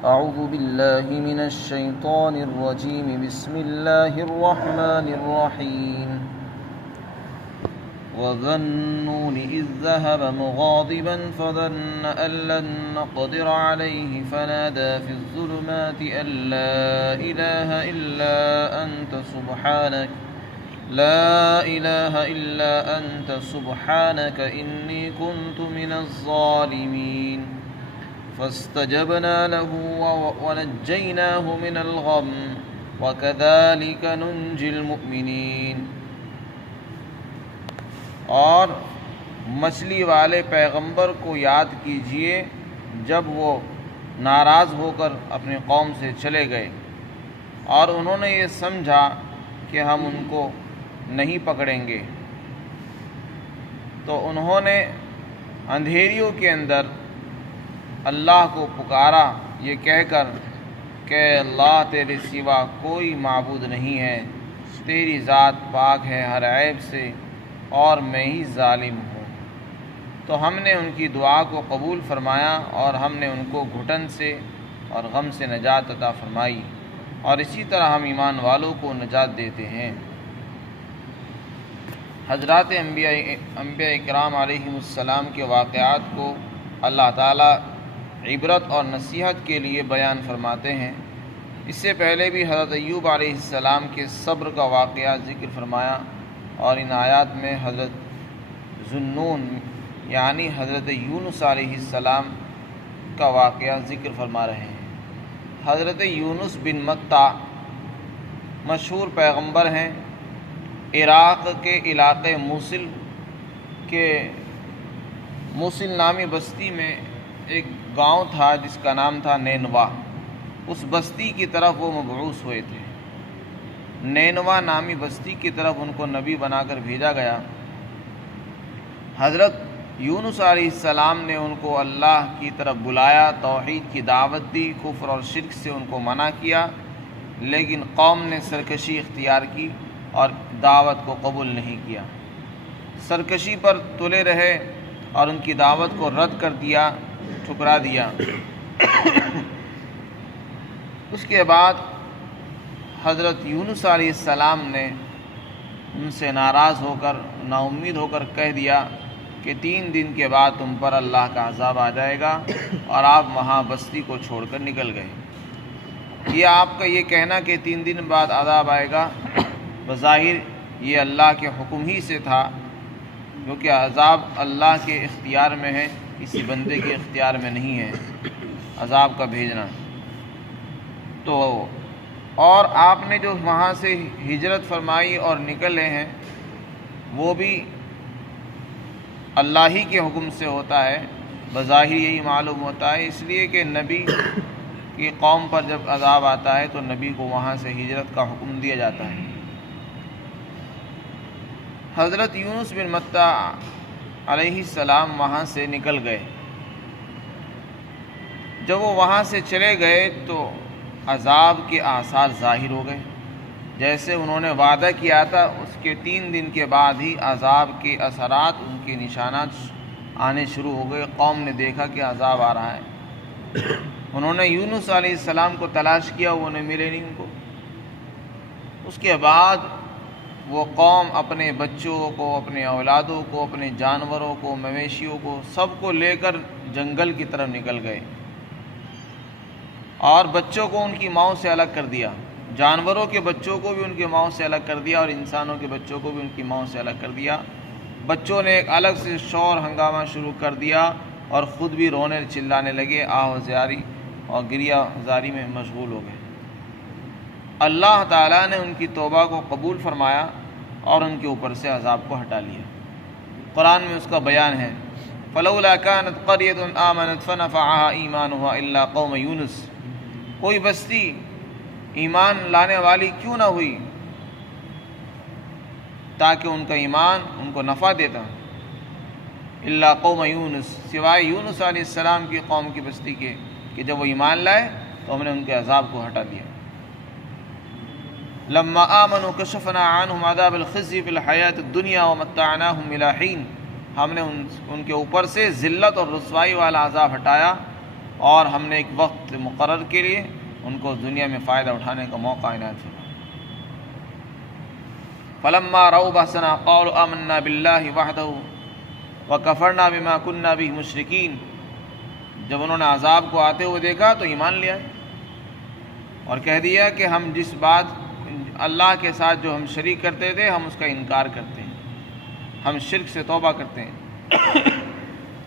أعوذ بالله من الشيطان الرجيم بسم الله الرحمن الرحيم وذا النون إذ ذهب مغاضبا فظن أن لن نقدر عليه فنادى في الظلمات أن لا إله إلا أنت سبحانك إني كنت من الظالمين فاستجبنا له ونجيناه من الغم وكذلك ننجي المؤمنين۔ اور مچھلی والے پیغمبر کو یاد کیجئے جب وہ ناراض ہو کر اپنی قوم سے چلے گئے اور انہوں نے یہ سمجھا کہ ہم ان کو نہیں پکڑیں گے، تو انہوں نے اندھیریوں کے اندر اللہ کو پکارا یہ کہہ کر کہ اللہ تیرے سوا کوئی معبود نہیں ہے، تیری ذات پاک ہے ہر عیب سے اور میں ہی ظالم ہوں۔ تو ہم نے ان کی دعا کو قبول فرمایا اور ہم نے ان کو گھٹن سے اور غم سے نجات عطا فرمائی، اور اسی طرح ہم ایمان والوں کو نجات دیتے ہیں۔ حضرات انبیاء کرام علیہم السلام کے واقعات کو اللہ تعالیٰ عبرت اور نصیحت کے لیے بیان فرماتے ہیں۔ اس سے پہلے بھی حضرت ایوب علیہ السلام کے صبر کا واقعہ ذکر فرمایا، اور ان آیات میں حضرت ذُنُّون یعنی حضرت یونس علیہ السلام کا واقعہ ذکر فرما رہے ہیں۔ حضرت یونس بن متیٰ مشہور پیغمبر ہیں۔ عراق کے علاقے موصل نامی بستی میں ایک گاؤں تھا جس کا نام تھا نینوا۔ اس بستی کی طرف وہ مبعوث ہوئے تھے۔ نینوا نامی بستی کی طرف ان کو نبی بنا کر بھیجا گیا۔ حضرت یونس علیہ السلام نے ان کو اللہ کی طرف بلایا، توحید کی دعوت دی، کفر اور شرک سے ان کو منع کیا، لیکن قوم نے سرکشی اختیار کی اور دعوت کو قبول نہیں کیا۔ سرکشی پر تلے رہے اور ان کی دعوت کو رد کر دیا، ٹھکرا دیا۔ اس کے بعد حضرت یونس علیہ السلام نے ان سے ناراض ہو کر، نا امید ہو کر کہہ دیا کہ 3 دن کے بعد تم پر اللہ کا عذاب آ جائے گا، اور آپ وہاں بستی کو چھوڑ کر نکل گئے۔ یہ آپ کا یہ کہنا کہ 3 دن بعد عذاب آئے گا، بظاہر یہ اللہ کے حکم ہی سے تھا، کیونکہ عذاب اللہ کے اختیار میں ہے، کسی بندے کے اختیار میں نہیں ہے عذاب کا بھیجنا۔ تو اور آپ نے جو وہاں سے ہجرت فرمائی اور نکلے ہیں وہ بھی اللہ ہی کے حکم سے ہوتا ہے، بظاہر یہی معلوم ہوتا ہے، اس لیے کہ نبی کی قوم پر جب عذاب آتا ہے تو نبی کو وہاں سے ہجرت کا حکم دیا جاتا ہے۔ حضرت یونس بن متیٰ علیہ السلام وہاں سے نکل گئے۔ جب وہ وہاں سے چلے گئے تو عذاب کے آثار ظاہر ہو گئے، جیسے انہوں نے وعدہ کیا تھا اس کے 3 دن کے بعد ہی عذاب کے اثرات، ان کے نشانات آنے شروع ہو گئے۔ قوم نے دیکھا کہ عذاب آ رہا ہے، انہوں نے یونس علیہ السلام کو تلاش کیا، وہ نہیں ملے نہیں ان کو۔ اس کے بعد وہ قوم اپنے بچوں کو، اپنے اولادوں کو، اپنے جانوروں کو، مویشیوں کو، سب کو لے کر جنگل کی طرف نکل گئے، اور بچوں کو ان کی ماؤں سے الگ کر دیا، جانوروں کے بچوں کو بھی ان کی ماؤں سے الگ کر دیا، اور انسانوں کے بچوں کو بھی ان کی ماؤں سے الگ کر دیا۔ بچوں نے ایک الگ سے شور ہنگامہ شروع کر دیا اور خود بھی رونے چلانے لگے، آہ زاری اور گریہ زاری میں مشغول ہو گئے۔ اللہ تعالیٰ نے ان کی توبہ کو قبول فرمایا اور ان کے اوپر سے عذاب کو ہٹا لیا۔ قرآن میں اس کا بیان ہے، فَلَوْلَا كَانَتْ قَرْيَةٌ آمَنَتْ فَنَفَعَهَا إِيمَانُهَا إِلَّا قَوْمَ يُونُس، کوئی بستی ایمان لانے والی کیوں نہ ہوئی تاکہ ان کا ایمان ان کو نفع دیتا، الا قوم یونس، سوائے یونس علیہ السلام کی قوم کی بستی کے، کہ جب وہ ایمان لائے تو ہم نے ان کے عذاب کو ہٹا دیا۔ لما آمنوا کشفنا عنہم عذاب الخزي فی الحیات الدنیا ومتعناہم الی حین، ہم نے ان کے اوپر سے ذلت اور رسوائی والا عذاب ہٹایا اور ہم نے ایک وقت مقرر کے لیے ان کو دنیا میں فائدہ اٹھانے کا موقع عنایت فرمایا۔ فلما رأوا بأسنا قالوا آمنا بالله وحده وكفرنا بما كنا به مشركين، جب انہوں نے عذاب کو آتے ہوئے دیکھا تو ایمان لے آئے اور کہہ دیا کہ ہم جس بات اللہ کے ساتھ جو ہم شریک کرتے تھے ہم اس کا انکار کرتے ہیں، ہم شرک سے توبہ کرتے ہیں۔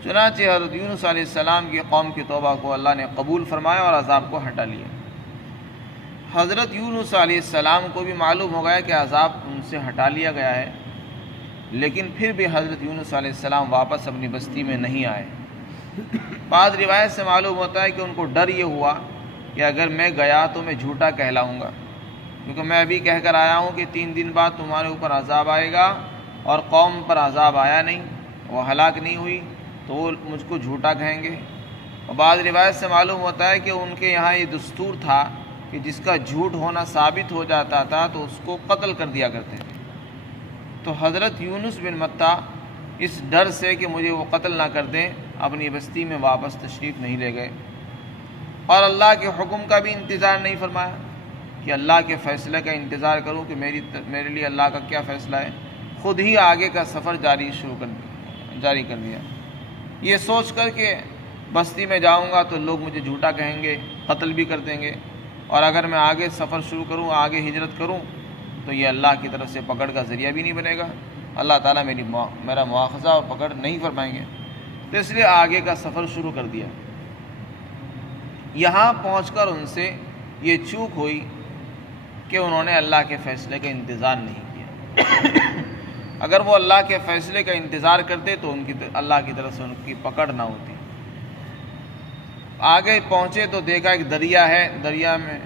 چنانچہ حضرت یونس علیہ السلام کی قوم کی توبہ کو اللہ نے قبول فرمایا اور عذاب کو ہٹا لیا۔ حضرت یونس علیہ السلام کو بھی معلوم ہو گیا کہ عذاب ان سے ہٹا لیا گیا ہے، لیکن پھر بھی حضرت یونس علیہ السلام واپس اپنی بستی میں نہیں آئے۔ بعض روایت سے معلوم ہوتا ہے کہ ان کو ڈر یہ ہوا کہ اگر میں گیا تو میں جھوٹا کہلاؤں گا، کیونکہ میں ابھی کہہ کر آیا ہوں کہ 3 دن بعد تمہارے اوپر عذاب آئے گا، اور قوم پر عذاب آیا نہیں، وہ ہلاک نہیں ہوئی، تو وہ مجھ کو جھوٹا کہیں گے۔ اور بعض روایت سے معلوم ہوتا ہے کہ ان کے یہاں یہ دستور تھا کہ جس کا جھوٹ ہونا ثابت ہو جاتا تھا تو اس کو قتل کر دیا کرتے تھے۔ تو حضرت یونس بن متیٰ اس ڈر سے کہ مجھے وہ قتل نہ کر دیں اپنی بستی میں واپس تشریف نہیں لے گئے، اور اللہ کے حکم کا بھی انتظار نہیں فرمایا کہ اللہ کے فیصلے کا انتظار کروں کہ میرے لیے اللہ کا کیا فیصلہ ہے، خود ہی آگے کا سفر جاری کر دیا، یہ سوچ کر کہ بستی میں جاؤں گا تو لوگ مجھے جھوٹا کہیں گے، قتل بھی کر دیں گے، اور اگر میں آگے سفر شروع کروں، آگے ہجرت کروں تو یہ اللہ کی طرف سے پکڑ کا ذریعہ بھی نہیں بنے گا، اللہ تعالیٰ میرا مواخذہ اور پکڑ نہیں فرمائیں گے، تو اس لیے آگے کا سفر شروع کر دیا۔ یہاں پہنچ کر ان سے یہ چوک ہوئی کہ انہوں نے اللہ کے فیصلے کا انتظار نہیں کیا۔ اگر وہ اللہ کے فیصلے کا انتظار کرتے تو اللہ کی طرف سے ان کی پکڑ نہ ہوتی۔ آگے پہنچے تو دیکھا ایک دریا ہے، دریا میں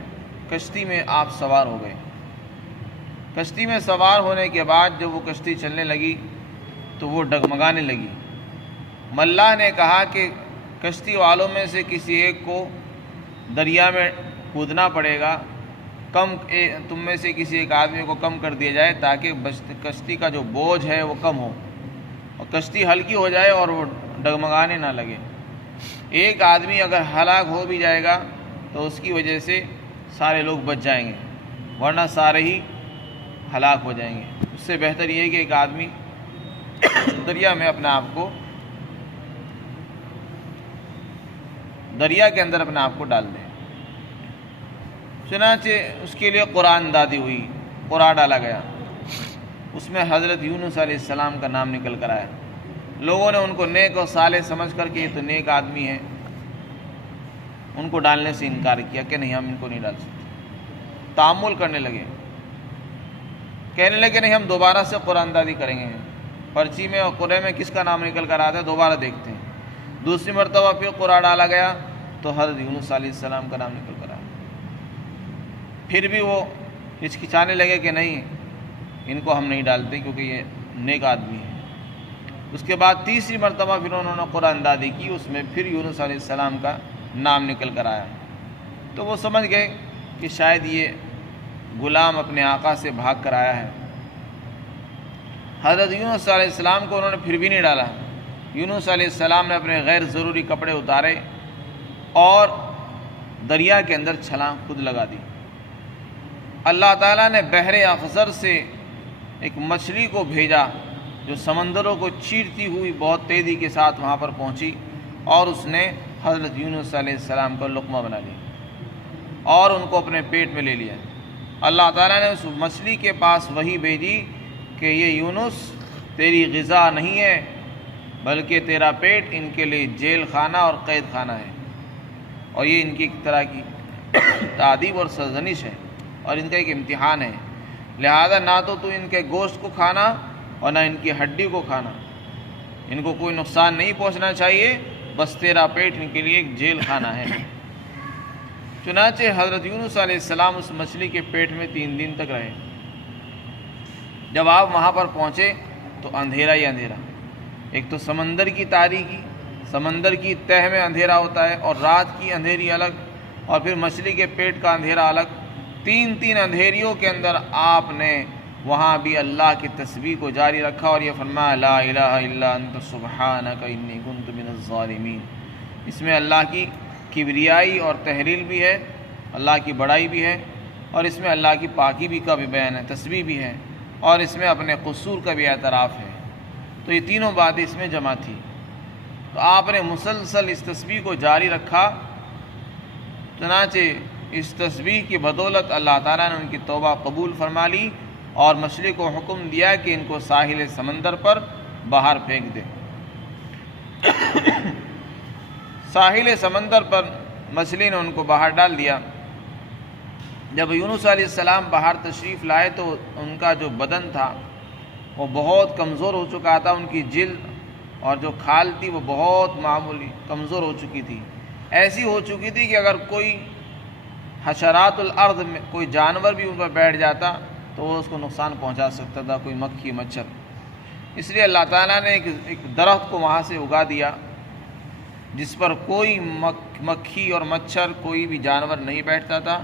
کشتی میں آپ سوار ہو گئے۔ کشتی میں سوار ہونے کے بعد جب وہ کشتی چلنے لگی تو وہ ڈگمگانے لگی۔ ملاح نے کہا کہ کشتی والوں میں سے کسی ایک کو دریا میں کودنا پڑے گا، تم میں سے کسی ایک آدمی کو کم کر دیا جائے تاکہ کشتی کا جو بوجھ ہے وہ کم ہو اور کشتی ہلکی ہو جائے اور وہ ڈگمگانے نہ لگے۔ ایک آدمی اگر ہلاک ہو بھی جائے گا تو اس کی وجہ سے سارے لوگ بچ جائیں گے، ورنہ سارے ہی ہلاک ہو جائیں گے۔ اس سے بہتر یہ ہے کہ ایک آدمی دریا میں اپنے آپ کو دریا کے اندر اپنے آپ کو ڈال دے۔ چنانچہ اس کے لیے قرآن دادی ہوئی، قرآن ڈالا گیا، اس میں حضرت یونس علیہ السلام کا نام نکل کر آیا۔ لوگوں نے ان کو نیک اور صالح سمجھ کر کہ یہ تو نیک آدمی ہیں، ان کو ڈالنے سے انکار کیا کہ نہیں، ہم ان کو نہیں ڈال سکتے۔ تعامل کرنے لگے، کہنے لگے نہیں، ہم دوبارہ سے قرآن دادی کریں گے، پرچی میں اور قرآن میں کس کا نام نکل کر آتا ہے دوبارہ دیکھتے ہیں۔ دوسری مرتبہ پھر قرآن ڈالا گیا تو حضرت یونس علیہ السلام کا نام نکل کر آیا۔ پھر بھی وہ ہچکچانے لگے کہ نہیں، ان کو ہم نہیں ڈالتے کیونکہ یہ نیک آدمی ہے۔ اس کے بعد تیسری مرتبہ پھر انہوں نے قرآن دادی کی، اس میں پھر یونس علیہ السلام کا نام نکل کر آیا، تو وہ سمجھ گئے کہ شاید یہ غلام اپنے آقا سے بھاگ کر آیا ہے۔ حضرت یونس علیہ السلام کو انہوں نے پھر بھی نہیں ڈالا۔ یونس علیہ السلام نے اپنے غیر ضروری کپڑے اتارے اور دریا کے اندر چھلانگ خود لگا دی۔ اللہ تعالیٰ نے بحر اخضر سے ایک مچھلی کو بھیجا جو سمندروں کو چیرتی ہوئی بہت تیزی کے ساتھ وہاں پر پہنچی، اور اس نے حضرت یونس علیہ السلام کو لقمہ بنا لیا اور ان کو اپنے پیٹ میں لے لیا۔ اللہ تعالیٰ نے اس مچھلی کے پاس وحی بھیجی کہ یہ یونس تیری غذا نہیں ہے بلکہ تیرا پیٹ ان کے لیے جیل خانہ اور قید خانہ ہے، اور یہ ان کی ایک طرح کی تعذیب اور سرزنش ہے اور ان کا ایک امتحان ہے، لہذا نہ تو ان کے گوشت کو کھانا اور نہ ان کی ہڈی کو کھانا، ان کو کوئی نقصان نہیں پہنچنا چاہیے، بس تیرا پیٹ ان کے لیے ایک جیل خانہ ہے۔ چنانچہ حضرت یونس علیہ السلام اس مچھلی کے پیٹ میں 3 دن تک رہے۔ جب آپ وہاں پر پہنچے تو اندھیرا ہی اندھیرا، ایک تو سمندر کی تاریکی، سمندر کی تہہ میں اندھیرا ہوتا ہے اور رات کی اندھیری الگ، اور پھر مچھلی کے پیٹ کا اندھیرا الگ، 3 اندھیریوں کے اندر آپ نے وہاں بھی اللہ کی تسبیح کو جاری رکھا اور یہ فرمایا لا الہ الا انت سبحانک انی کنت من الظالمین۔ اس میں اللہ کی کبریائی اور تحلیل بھی ہے، اللہ کی بڑائی بھی ہے، اور اس میں اللہ کی پاکی بھی کا بھی بیان ہے، تسبیح بھی ہے، اور اس میں اپنے قصور کا بھی اعتراف ہے۔ تو یہ تینوں باتیں اس میں جمع تھی۔ تو آپ نے مسلسل اس تسبیح کو جاری رکھا، چنانچہ اس تسبیح کی بدولت اللہ تعالیٰ نے ان کی توبہ قبول فرما لی اور مچھلی کو حکم دیا کہ ان کو ساحل سمندر پر باہر پھینک دے۔ ساحل سمندر پر مچھلی نے ان کو باہر ڈال دیا۔ جب یونس علیہ السلام باہر تشریف لائے تو ان کا جو بدن تھا وہ بہت کمزور ہو چکا تھا، ان کی جلد اور جو کھال تھی وہ بہت معمولی کمزور ہو چکی تھی، ایسی ہو چکی تھی کہ اگر کوئی حشرات الارض میں کوئی جانور بھی ان پر بیٹھ جاتا تو وہ اس کو نقصان پہنچا سکتا تھا، کوئی مکھی مچھر۔ اس لیے اللہ تعالیٰ نے ایک درخت کو وہاں سے اگا دیا جس پر کوئی مکھی اور مچھر کوئی بھی جانور نہیں بیٹھتا تھا۔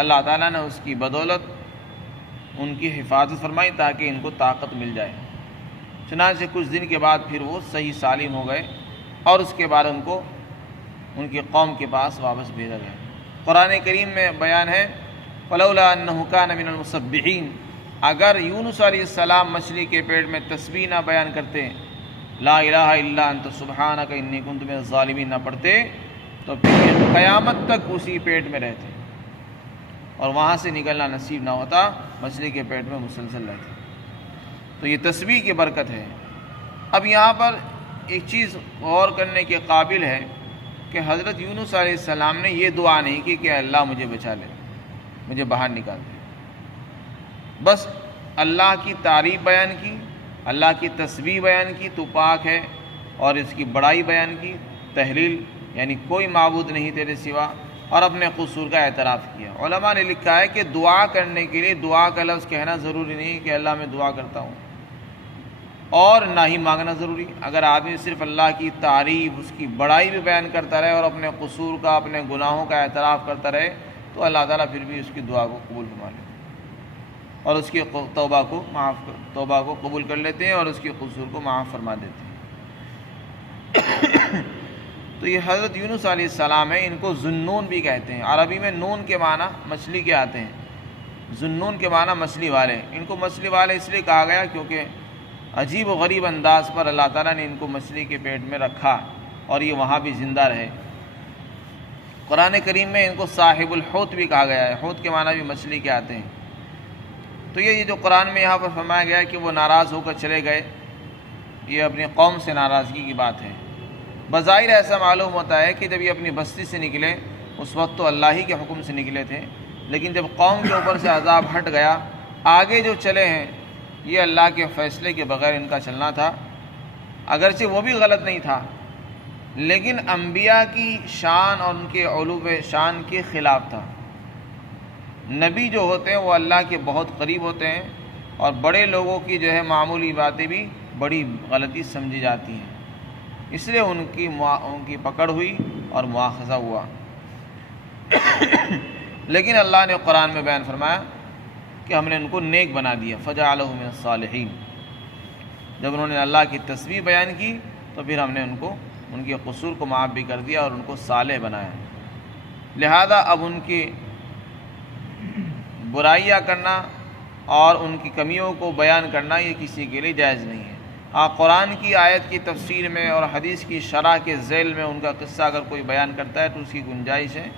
اللہ تعالیٰ نے اس کی بدولت ان کی حفاظت فرمائی تاکہ ان کو طاقت مل جائے۔ چنانچہ کچھ دن کے بعد پھر وہ صحیح سالم ہو گئے اور اس کے بعد ان کو ان کی قوم کے پاس واپس بھیجا گیا۔ قرآن کریم میں بیان ہے فلولا انہ کان من المسبحین، اگر یونس علیہ السلام مچھلی کے پیٹ میں تسبیح نہ بیان کرتے، لا الہ الا انت سبحانک انی کنت من الظالمین نہ پڑھتے، تو پھر قیامت تک اسی پیٹ میں رہتے اور وہاں سے نکلنا نصیب نہ ہوتا، مچھلی کے پیٹ میں مسلسل رہتے۔ تو یہ تسبیح کی برکت ہے۔ اب یہاں پر ایک چیز غور کرنے کے قابل ہے کہ حضرت یونس علیہ السلام نے یہ دعا نہیں کی کہ اللہ مجھے بچا لے، مجھے باہر نکال دے، بس اللہ کی تعریف بیان کی، اللہ کی تسبیح بیان کی، تو پاک ہے، اور اس کی بڑائی بیان کی، تحلیل یعنی کوئی معبود نہیں تیرے سوا، اور اپنے قصور کا اعتراف کیا۔ علماء نے لکھا ہے کہ دعا کرنے کے لیے دعا کا لفظ کہنا ضروری نہیں کہ اللہ میں دعا کرتا ہوں، اور نہ ہی مانگنا ضروری۔ اگر آدمی صرف اللہ کی تعریف، اس کی بڑائی بھی بیان کرتا رہے اور اپنے قصور کا، اپنے گناہوں کا اعتراف کرتا رہے تو اللہ تعالیٰ پھر بھی اس کی دعا کو قبول فرما لیتے اور اس کی توبہ کو قبول کر لیتے ہیں اور اس کے قصور کو معاف فرما دیتے ہیں۔ تو یہ حضرت یونس علیہ السلام ہے، ان کو ذُنُّون بھی کہتے ہیں۔ عربی میں نون کے معنی مچھلی کے آتے ہیں، ذُنُّون کے معنی مچھلی والے۔ ان کو مچھلی والے اس لیے کہا گیا کیونکہ عجیب و غریب انداز پر اللہ تعالیٰ نے ان کو مچھلی کے پیٹ میں رکھا اور یہ وہاں بھی زندہ رہے۔ قرآن کریم میں ان کو صاحب الحوت بھی کہا گیا ہے، حوت کے معنی بھی مچھلی کے آتے ہیں۔ تو یہ جو قرآن میں یہاں پر فرمایا گیا ہے کہ وہ ناراض ہو کر چلے گئے، یہ اپنی قوم سے ناراضگی کی بات ہے۔ بظاہر ایسا معلوم ہوتا ہے کہ جب یہ اپنی بستی سے نکلے اس وقت تو اللہ ہی کے حکم سے نکلے تھے، لیکن جب قوم کے اوپر سے عذاب ہٹ گیا، آگے جو چلے ہیں یہ اللہ کے فیصلے کے بغیر ان کا چلنا تھا۔ اگرچہ وہ بھی غلط نہیں تھا، لیکن انبیاء کی شان اور ان کے علو شان کے خلاف تھا۔ نبی جو ہوتے ہیں وہ اللہ کے بہت قریب ہوتے ہیں، اور بڑے لوگوں کی جو ہے معمولی باتیں بھی بڑی غلطی سمجھی جاتی ہیں، اس لیے ان کی پکڑ ہوئی اور مواخذہ ہوا۔ لیکن اللہ نے قرآن میں بیان فرمایا کہ ہم نے ان کو نیک بنا دیا، فجعلہ من الصالحین۔ جب انہوں نے اللہ کی تسبیح بیان کی تو پھر ہم نے ان کو ان کے قصور کو معاف بھی کر دیا اور ان کو صالح بنایا۔ لہذا اب ان کی برائیاں کرنا اور ان کی کمیوں کو بیان کرنا یہ کسی کے لیے جائز نہیں ہے۔ ہاں، قرآن کی آیت کی تفسیر میں اور حدیث کی شرح کے ذیل میں ان کا قصہ اگر کوئی بیان کرتا ہے تو اس کی گنجائش ہے۔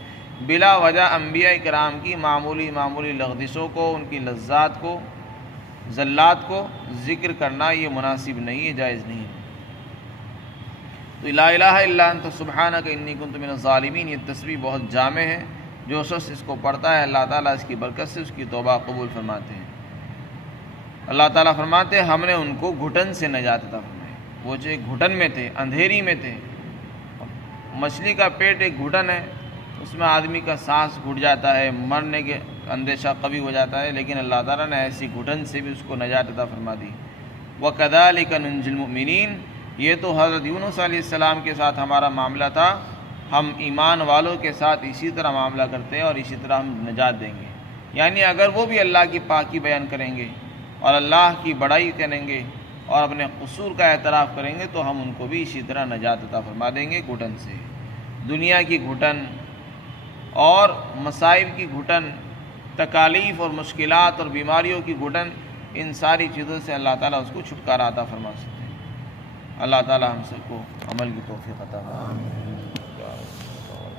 بلا وجہ انبیاء کرام کی معمولی لغزشوں کو، ان کی لذات کو، زلات کو ذکر کرنا یہ مناسب نہیں ہے، جائز نہیں ہے۔ تو لا الہ الا انت سبحانک انی کنت من الظالمین، یہ تسبیح بہت جامع ہے، جو شخص اس کو پڑھتا ہے اللہ تعالیٰ اس کی برکت سے اس کی توبہ قبول فرماتے ہیں۔ اللہ تعالیٰ فرماتے ہیں ہم نے ان کو گھٹن سے نجات عطا فرمائی۔ وہ جو ایک گھٹن میں تھے، اندھیری میں تھے، مچھلی کا پیٹ ایک گھٹن ہے، اس میں آدمی کا سانس گھٹ جاتا ہے، مرنے کے اندیشہ قوی ہو جاتا ہے، لیکن اللہ تعالیٰ نے ایسی گھٹن سے بھی اس کو نجات عطا فرما دی۔ وَكَذَلِكَ نُنْجِي الْمُؤْمِنِينَ، یہ تو حضرت یونس علیہ السلام کے ساتھ ہمارا معاملہ تھا، ہم ایمان والوں کے ساتھ اسی طرح معاملہ کرتے ہیں اور اسی طرح ہم نجات دیں گے۔ یعنی اگر وہ بھی اللہ کی پاکی بیان کریں گے اور اللہ کی بڑائی کریں گے اور اپنے قصور کا اعتراف کریں گے تو ہم ان کو بھی اسی طرح نجات عطا فرما دیں گے گھٹن سے۔ دنیا کی گھٹن اور مصائب کی گھٹن، تکالیف اور مشکلات اور بیماریوں کی گھٹن، ان ساری چیزوں سے اللہ تعالیٰ اس کو چھٹکارا عطا فرما سکتے ہیں۔ اللہ تعالیٰ ہم سب کو عمل کی توفیق عطا فرمائے۔